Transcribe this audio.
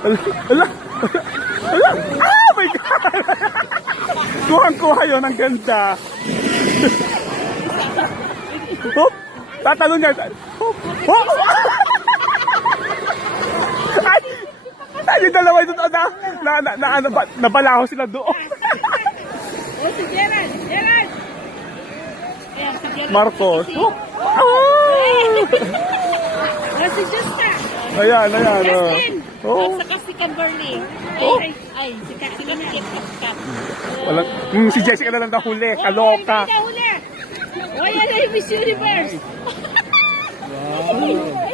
Ala, ala, ala. Oh my God! Kuhang-kuha yun, ang ganda. Oh, tatalon niya. Oh, oh. Ay, ay, yung dalawa ito nabalaho sila doon. Oh, si Gerald! Gerald! Ayan, si Gerald. Marcos. Oh. Oh, si Justa! Ayan, ayan. Justin! Oh. At saka si Kimberly. Oh. Ay, si Kat. Walang, si Jessica na lang nahuli. Kaloka. Huli! O, yan ay Miss Universe! Wow!